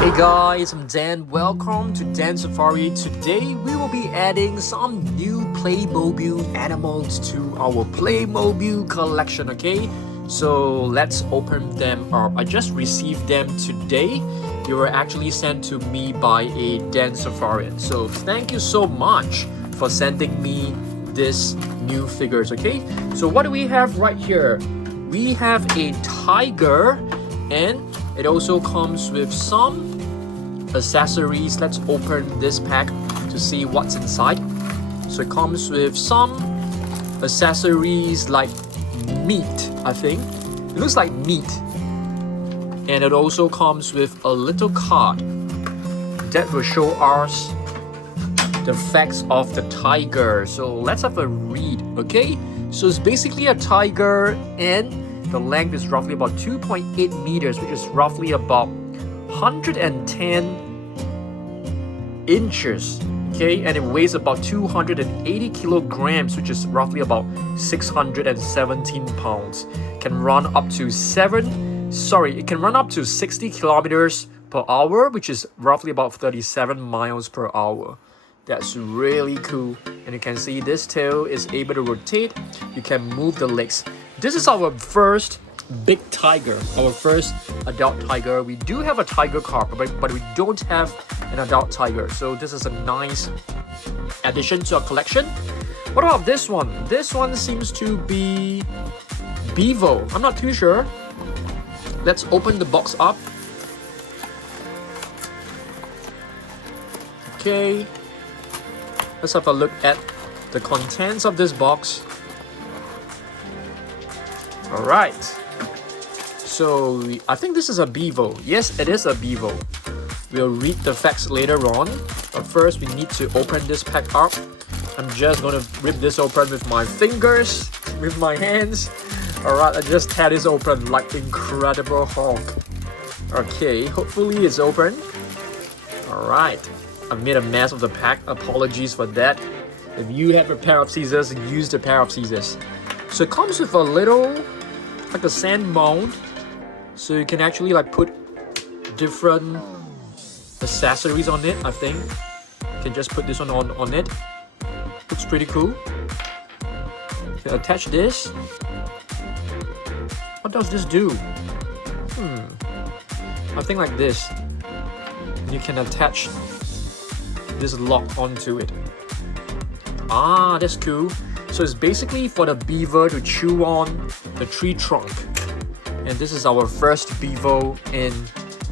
Hey guys, I'm Dan. Welcome to Dan Safari. Today we will be adding some new Playmobil animals to our Playmobil collection, okay? So let's open them up. I just received them today. They were actually sent to me by a Dan Safarian. So thank you so much for sending me this new figures, okay? So what do we have right here? We have a tiger, and it also comes with some accessories. Let's open this pack to see what's inside. So it comes with some accessories like meat, I think. It looks like meat. And it also comes with a little card that will show us the facts of the tiger. So let's have a read, okay? So it's basically a tiger, and the length is roughly about 2.8 meters, which is roughly about 110 inches, okay? And it weighs about 280 kilograms, which is roughly about 617 pounds. Can run up to it can run up to 60 kilometers per hour, which is roughly about 37 miles per hour. That's really cool. And you can see this tail is able to rotate. You can move the legs. This is our first big tiger, our first adult tiger. We do have a tiger cub, but we don't have an adult tiger. So this is a nice addition to our collection. What about this one? This one seems to be Bevo. I'm not too sure. Let's open the box up. Okay. Let's have a look at the contents of this box. Alright. So I think this is a Bevo. Yes, it is a Bevo. We'll read the facts later on. But first we need to open this pack up. I'm just gonna rip this open with my fingers, with my hands. Alright, I just had this open like Incredible Hulk. Okay, hopefully it's open. Alright. I made a mess of the pack. Apologies for that. If you have a pair of scissors, use the pair of scissors. So it comes with a little, like a sand mound. So you can actually like put different accessories on it, I think. You can just put this one on it. Looks pretty cool. You can attach this. What does this do? I think like this. You can attach this lock onto it. Ah, that's cool. So it's basically for the beaver to chew on the tree trunk. And this is our first Bevo in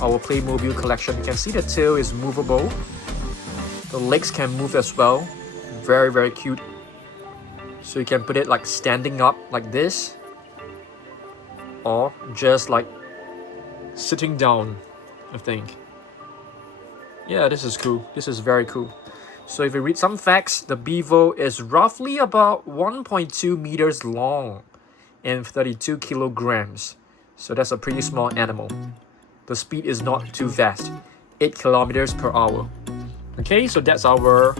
our Playmobil collection. You can see the tail is movable. The legs can move as well. Very, very cute. So you can put it like standing up like this, or just like sitting down, I think. Yeah, this is cool. This is very cool. So if you read some facts, the Bevo is roughly about 1.2 meters long and 32 kilograms. So that's a pretty small animal. The speed is not too fast, 8 kilometers per hour. Okay, so that's our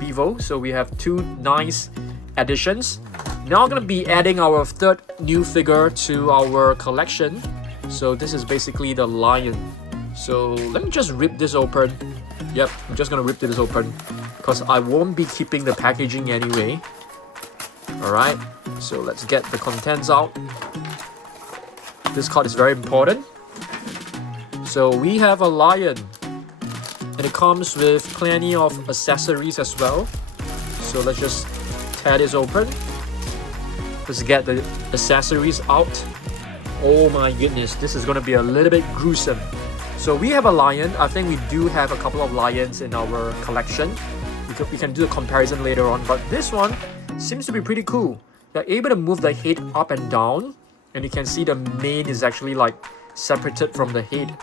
Bevo. So we have two nice additions. Now I'm gonna be adding our third new figure to our collection. So this is basically the lion. So let me just rip this open. Yep, I'm just gonna rip this open because I won't be keeping the packaging anyway. Alright, so let's get the contents out. This card is very important. So we have a lion, and it comes with plenty of accessories as well. So let's just tear this open. Let's get the accessories out. Oh my goodness, this is gonna be a little bit gruesome. So we have a lion. I think we do have a couple of lions in our collection. We can do a comparison later on, but this one seems to be pretty cool. They're able to move the head up and down, and you can see the mane is actually like separated from the head.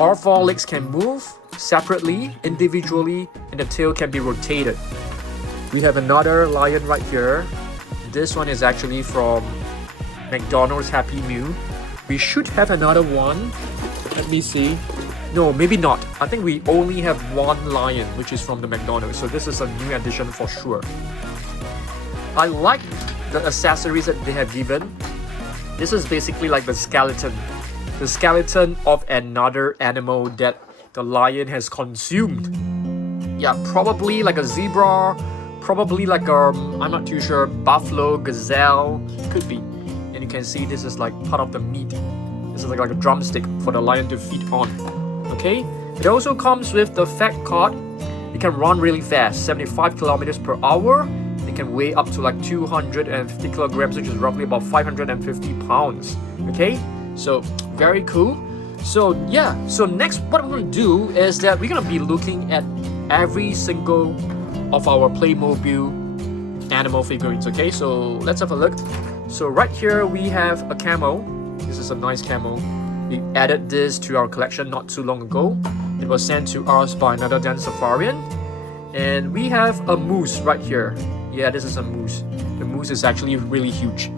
All four legs can move separately, individually, and the tail can be rotated. We have another lion right here. This one is actually from McDonald's Happy Meal. We should have another one. Let me see. No, maybe not. I think we only have one lion, which is from the McDonald's. So this is a new addition for sure. I like the accessories that they have given. This is basically like the skeleton the skeleton of another animal that the lion has consumed. Yeah, probably like a zebra, probably like I'm not too sure, buffalo, gazelle, could be. And you can see this is like part of the meat. This is like a drumstick for the lion to feed on. Okay, it also comes with the fact card. It can run really fast, 75 kilometers per hour. It can weigh up to like 250 kilograms, which is roughly about 550 pounds. Okay, so very cool. So yeah, so next what I'm going to do is that we're going to be looking at every single of our Playmobil animal figurines. Okay, so let's have a look. So right here we have a camel. This is a nice camel. We added this to our collection not too long ago. It was sent to us by another Dan Safarian. And we have a moose right here. Yeah, this is a moose. The moose is actually really huge.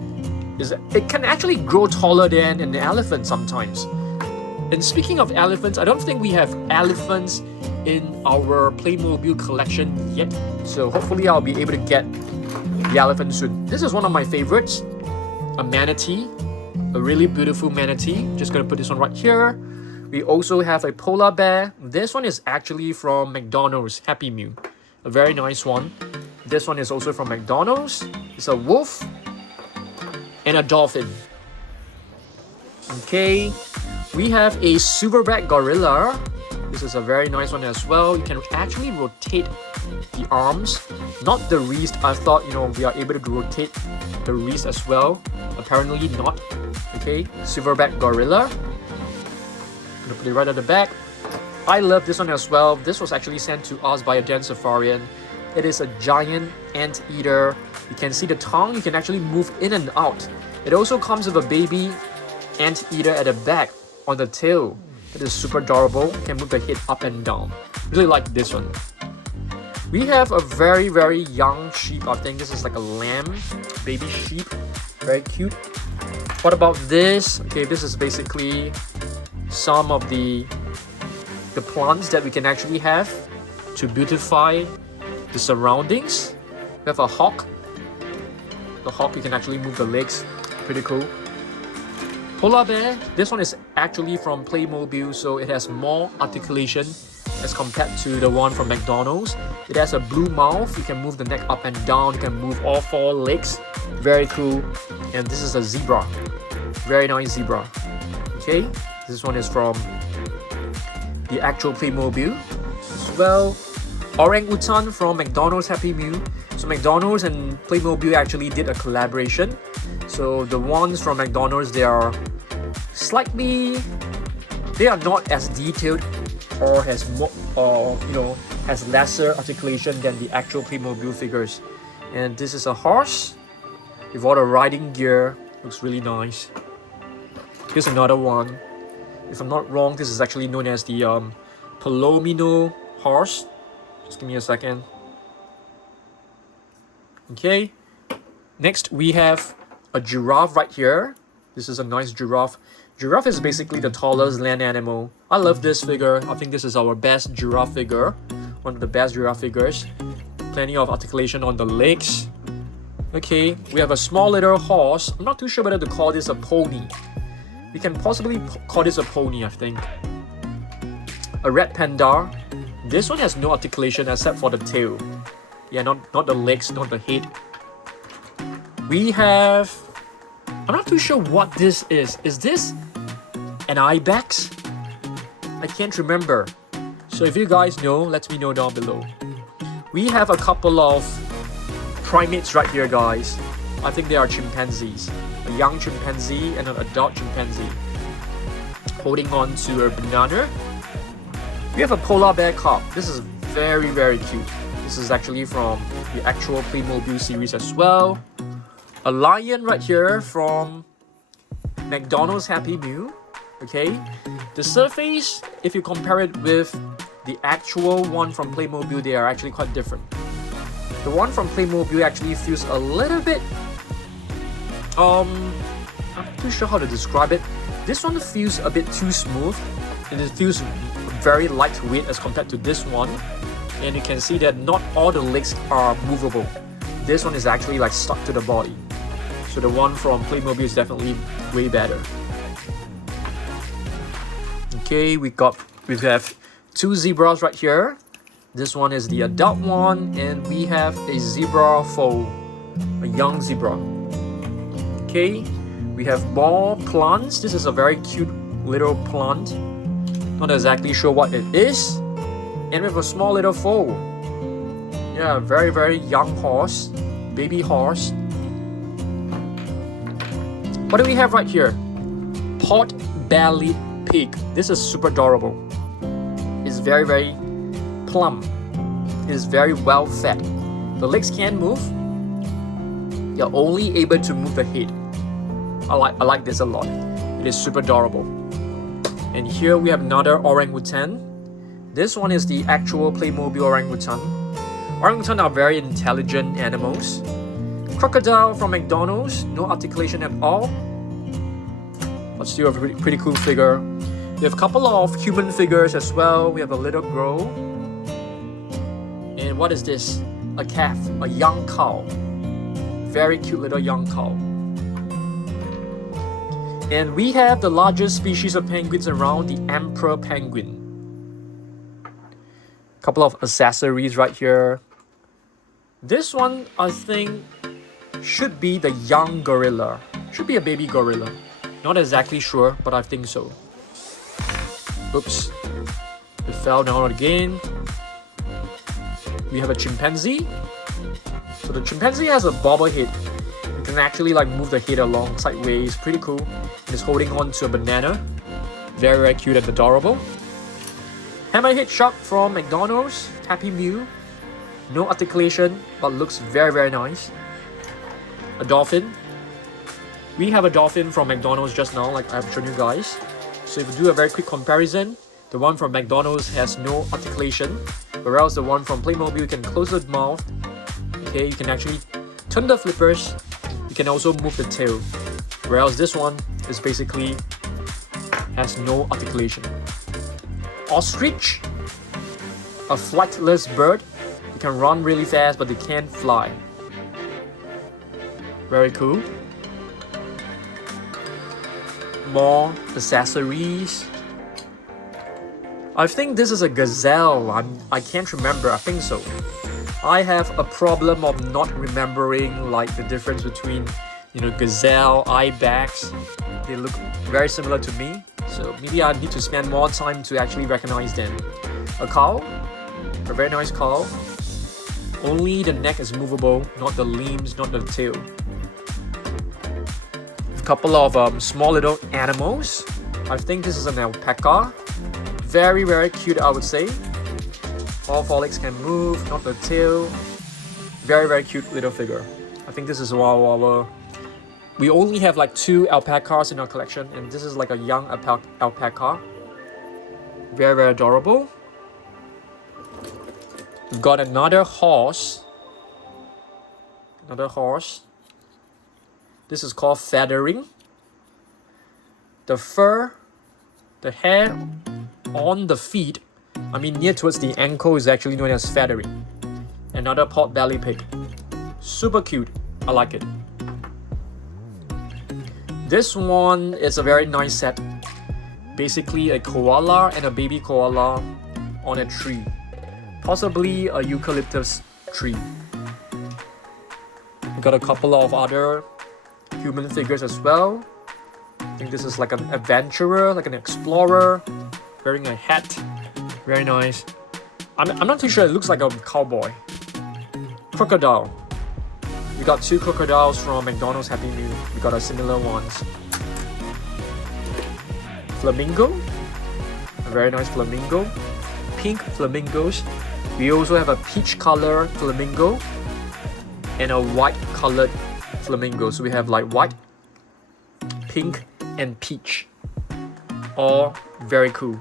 It can actually grow taller than an elephant sometimes. And speaking of elephants, I don't think we have elephants in our Playmobil collection yet. So hopefully I'll be able to get the elephant soon. This is one of my favorites. A manatee. A really beautiful manatee. Just gonna put this one right here. We also have a polar bear. This one is actually from McDonald's Happy Meal. A very nice one. This one is also from McDonald's. It's a wolf and a dolphin. Okay, we have a silverback gorilla. This is a very nice one as well. You can actually rotate the arms, not the wrist. I thought, we are able to rotate the wrist as well. Apparently not. Okay, silverback gorilla. I'm gonna put it right at the back. I love this one as well. This was actually sent to us by a Dan Safarian. It is a giant anteater. You can see the tongue. You can actually move in and out. It also comes with a baby anteater at the back on the tail. It is super adorable. You can move the head up and down. Really like this one. We have a very, very young sheep. I think this is like a lamb, baby sheep. Very cute. What about this? Okay, this is basically some of the plants that we can actually have to beautify the surroundings. We have a hawk. The hawk, you can actually move the legs. Pretty cool. Polar bear. This one is actually from Playmobil, so it has more articulation as compared to the one from McDonald's. It has a blue mouth. You can move the neck up and down. You can move all four legs. Very cool. And this is a zebra. Very nice zebra. Okay, this one is from the actual Playmobil as well. Orangutan from McDonald's Happy Meal. So McDonald's and Playmobil actually did a collaboration. So the ones from McDonald's, they are not as detailed or has lesser articulation than the actual Playmobil figures. And this is a horse with all the riding gear. Looks really nice. Here's another one. If I'm not wrong, this is actually known as the Palomino horse. Just give me a second. Okay. Next, we have a giraffe right here. This is a nice giraffe. Giraffe is basically the tallest land animal. I love this figure. I think this is our best giraffe figure. One of the best giraffe figures. Plenty of articulation on the legs. Okay, we have a small little horse. I'm not too sure whether to call this a pony. We can possibly call this a pony, I think. A red panda. This one has no articulation except for the tail. Yeah, not the legs, not the head. We have... I'm not too sure what this is. Is this an ibex? I can't remember. So if you guys know, let me know down below. We have a couple of primates right here, guys. I think they are chimpanzees. A young chimpanzee and an adult chimpanzee holding on to a banana. We have a polar bear cub. This is very, very cute. This is actually from the actual Playmobil series as well. A lion right here from McDonald's Happy Meal. Okay, the surface, if you compare it with the actual one from Playmobil, they are actually quite different. The one from Playmobil actually feels a little bit I'm not too sure how to describe it. This one feels a bit too smooth and it feels very lightweight as compared to this one. And you can see that not all the legs are movable. This one is actually like stuck to the body. So the one from Playmobil is definitely way better. Okay, we have two zebras right here. This one is the adult one, and we have a zebra foal, a young zebra. Okay, we have more plants. This is a very cute little plant. Not exactly sure what it is. And we have a small little foal. Yeah, very, very young horse, baby horse. What do we have right here? Pot-bellied pig. This is super adorable. It's very, very plump. It is very well fed. The legs can't move. You're only able to move the head. I like this a lot. It is super adorable. And here we have another orangutan. This one is the actual Playmobil orangutan. Orangutan are very intelligent animals. Crocodile from McDonald's, no articulation at all, but still a pretty cool figure. We have a couple of human figures as well. We have a little girl. And what is this? A calf, a young cow. Very cute little young cow. And we have the largest species of penguins around, the emperor penguin. Couple of accessories right here. This one, I think, should be the young gorilla. Should be a baby gorilla. Not exactly sure, but I think so. Oops. It fell down again. We have a chimpanzee. So the chimpanzee has a bobble head. You can actually like move the head along sideways. Pretty cool. And it's holding on to a banana. Very, very cute and adorable. Hammerhead shark from McDonald's. Happy Meal. No articulation, but looks very, very nice. A dolphin. We have a dolphin from McDonald's just now, like I've shown you guys. So if you do a very quick comparison, the one from McDonald's has no articulation, whereas the one from Playmobil, you can close the mouth. Okay, you can actually turn the flippers. You can also move the tail. Whereas this one is basically has no articulation. Ostrich, a flightless bird. They can run really fast, but they can't fly. Very cool. More accessories. I think this is a gazelle. I can't remember. I think so. I have a problem of not remembering like the difference between, gazelle, ibex. They look very similar to me. So maybe I need to spend more time to actually recognize them. A cow. A very nice cow. Only the neck is movable, not the limbs, not the tail. A couple of small little animals. I think this is an alpaca. Very, very cute, I would say. All four legs can move, not the tail. Very, very cute little figure. I think this is our... We only have like 2 alpacas in our collection, and this is like a young alpaca. Very, very adorable. We've got another horse. Another horse. This is called feathering. The fur, the hair on the feet, near towards the ankle, is actually known as feathering. Another pot-bellied pig. Super cute. I like it. This one is a very nice set. Basically a koala and a baby koala on a tree. Possibly a eucalyptus tree. We got a couple of other human figures as well. I think this is like an adventurer, like an explorer, wearing a hat. Very nice. I'm not too sure, it looks like a cowboy. Crocodile. We got 2 crocodiles from McDonald's Happy Meal. We got a similar ones. Flamingo. A very nice flamingo. Pink flamingos. We also have a peach color flamingo and a white colored flamingo. So we have like white, pink, and peach. All very cool.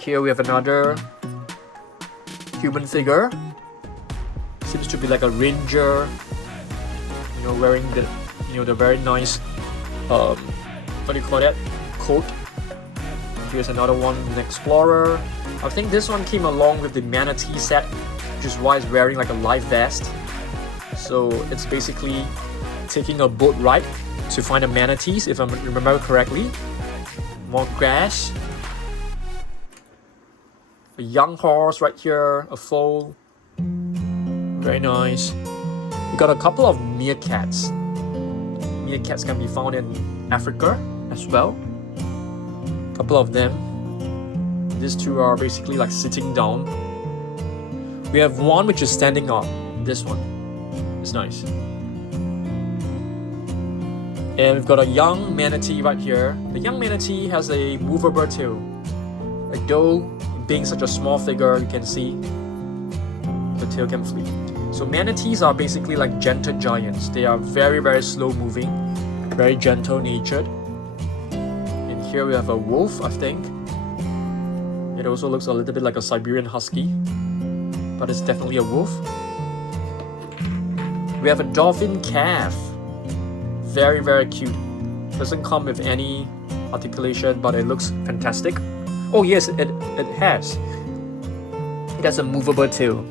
Here we have another human figure. Seems to be like a ranger, wearing the very nice, what do you call that, coat. Here's another one, an explorer. I think this one came along with the Manatee set, which is why it's wearing like a life vest. So it's basically taking a boat ride to find the manatees, if I remember correctly. More grass. A young horse right here, a foal. Very nice. We got a couple of meerkats. Meerkats can be found in Africa as well. A couple of them. These two are basically like sitting down. We have one which is standing up. This one. It's nice. And we've got a young manatee right here. The young manatee has a movable tail. Though being such a small figure, you can see the tail can flip. So manatees are basically like gentle giants. They are very, very slow moving, very gentle natured. And here we have a wolf, I think. It also looks a little bit like a Siberian husky, but it's definitely a wolf. We have a dolphin calf. Very, very cute. Doesn't come with any articulation, but it looks fantastic. Oh yes, it has. It has a movable tail.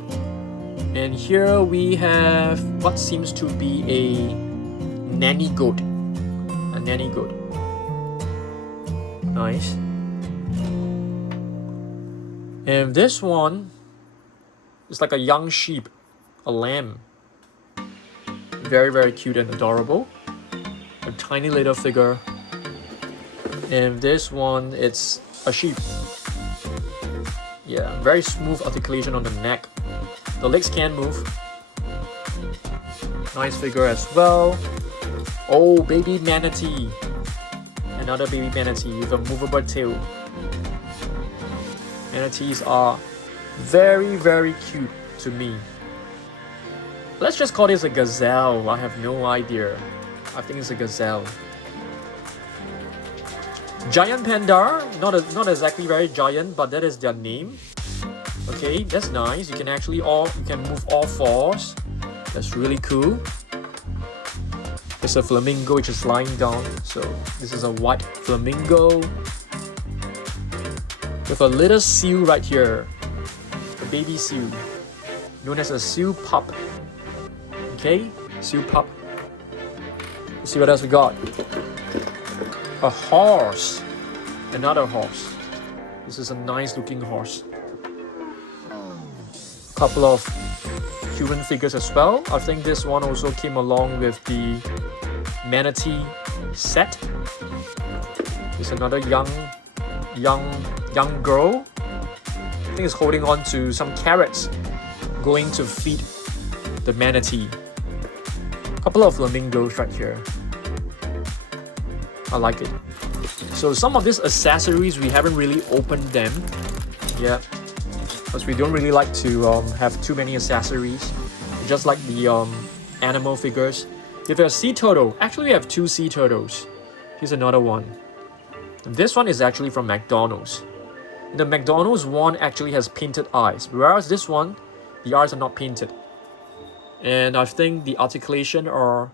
And here we have what seems to be a nanny goat. A nanny goat. Nice. And this one is like a young sheep, a lamb. Very, very cute and adorable. A tiny little figure. And this one, it's a sheep. Yeah, very smooth articulation on the neck. The legs can move. Nice figure as well. Oh, baby manatee. Another baby manatee with a movable tail. Manatees are very, very cute to me. Let's just call this a gazelle. I have no idea. I think it's a gazelle. Giant panda, not exactly very giant, but that is their name. Okay, that's nice. You can actually move all fours. That's really cool. There's a flamingo which is lying down. So this is a white flamingo with a little seal right here, a baby seal, known as a seal pup. Okay, seal pup. Let's see what else we got. A horse, another horse. This is a nice looking horse. Couple of human figures as well. I think this one also came along with the manatee set. There's another young girl. I think is holding on to some carrots, going to feed the manatee. Couple of flamingos right here. I like it. So some of these accessories, we haven't really opened them yet, because we don't really like to have too many accessories. Just like the animal figures. If there's a sea turtle, actually we have two sea turtles. Here's another one. And this one is actually from McDonald's. The McDonald's one actually has painted eyes, whereas this one, the eyes are not painted. And I think the articulation are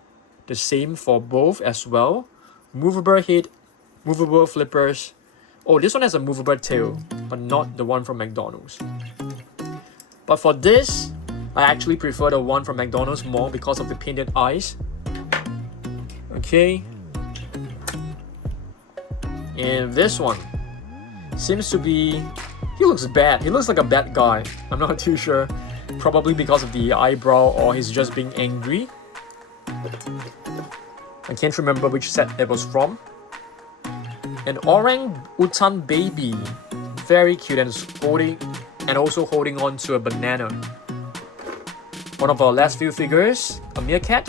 the same for both as well. Movable head, movable flippers. Oh, this one has a movable tail, but not the one from McDonald's. But for this, I actually prefer the one from McDonald's more because of the painted eyes. Okay. And this one seems to be... He looks bad. He looks like a bad guy. I'm not too sure. Probably because of the eyebrow, or he's just being angry. I can't remember which set it was from. An orang-utan baby. Very cute and also holding on to a banana. One of our last few figures, a meerkat.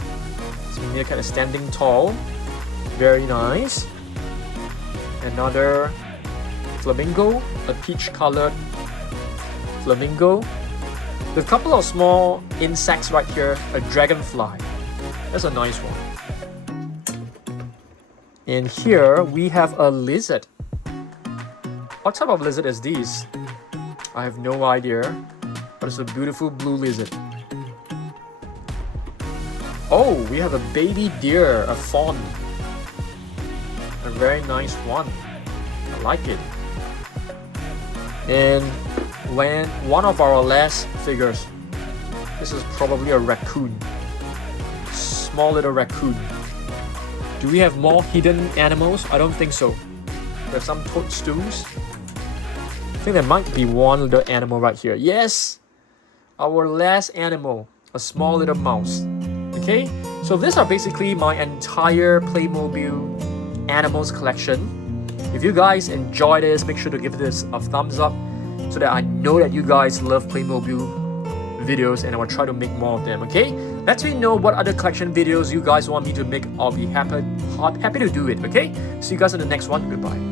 So the meerkat is standing tall. Very nice. Another flamingo, a peach-colored flamingo. With a couple of small insects right here, a dragonfly. That's a nice one. And here we have a lizard. What type of lizard is this? I have no idea, but it's a beautiful blue lizard. Oh, we have a baby deer, a fawn. A very nice one. I like it. And when one of our last figures, this is probably a raccoon. Small little raccoon. Do we have more hidden animals? I don't think so. There's some toadstools. I think there might be one little animal right here. Yes! Our last animal. A small little mouse. Okay? So these are basically my entire Playmobil animals collection. If you guys enjoy this, make sure to give this a thumbs up so that I know that you guys love Playmobil videos and I will try to make more of them, okay? Let me know what other collection videos you guys want me to make. I'll be happy to do it, okay? See you guys in the next one. Goodbye.